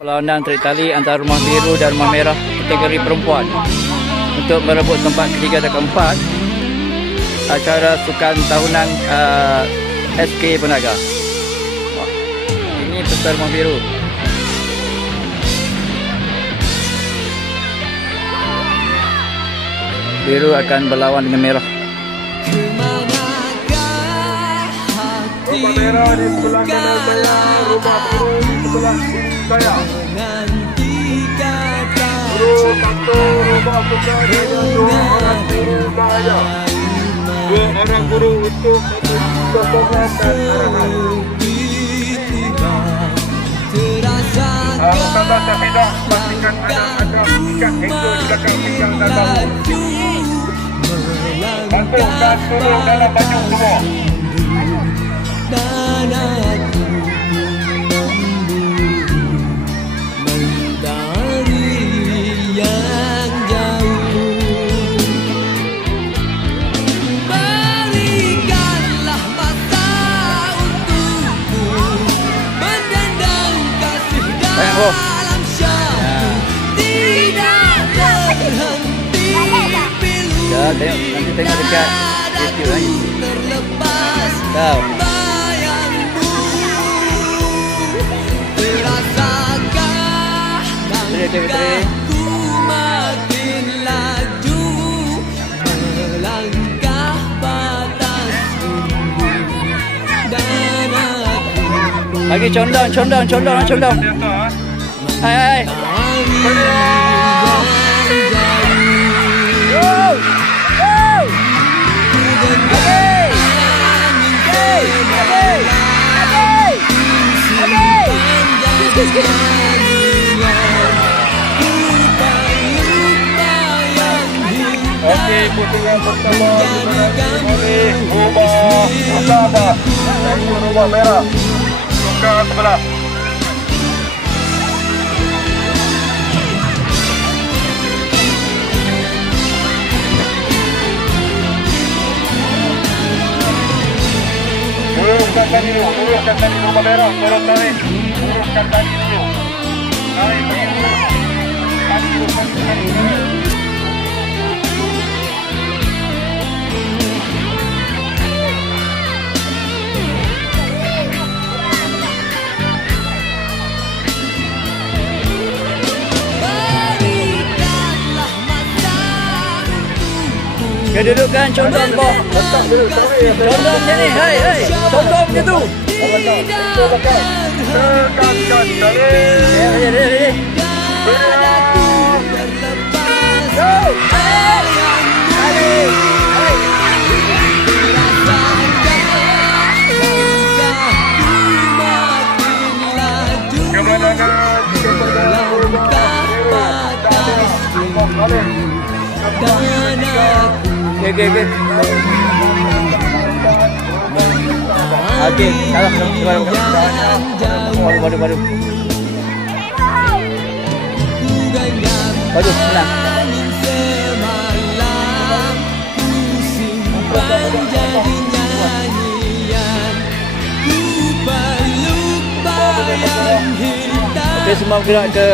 Perlawanan tarik tali antara Rumah Biru dan Rumah Merah kategori perempuan untuk merebut tempat ketiga dan keempat acara sukan tahunan SK Penaga. Ini peserta Rumah Biru. Biru akan berlawan dengan Merah. Rumah Merah di sebelah kanan saya, Rumah Biru di sebelah kiri saya. Guru satu rumah buka dengan 2 orang guru sahaja. 2 orang guru untuk sokongan dan arahan. Pertama saya pastikan ada ikat ekor di belakang pinggang dan bahu. Bantu dan turun dalam baju semua. Dan aku mendari yang jauh. Berikanlah masa untukku mendendam kasih dalam syahdu. Tidak berhenti pilu. Nanti tengok dekat YouTube lagi. Tahu. Langkahku makin laju melangkah batas rindu. Dan aku lagi condong. Hai. Okey, pusingan pertama oleh Rumah Utama dari Rumah Merah. Suka sebelah. Luruskan tadi Rumah Merah, turun tarik. Luruskan tadi dulu. Tarik tadi dulu. Tadi luruskan tadi dulu. Kedudukan condong boh. Condong macam ni. Hai. Condong macam tu. Tekankan tali. Kemenangan kepada Rumah Biru. Okey. Okey, salah. Baru. Baru, senang. Okey, semua gerak ke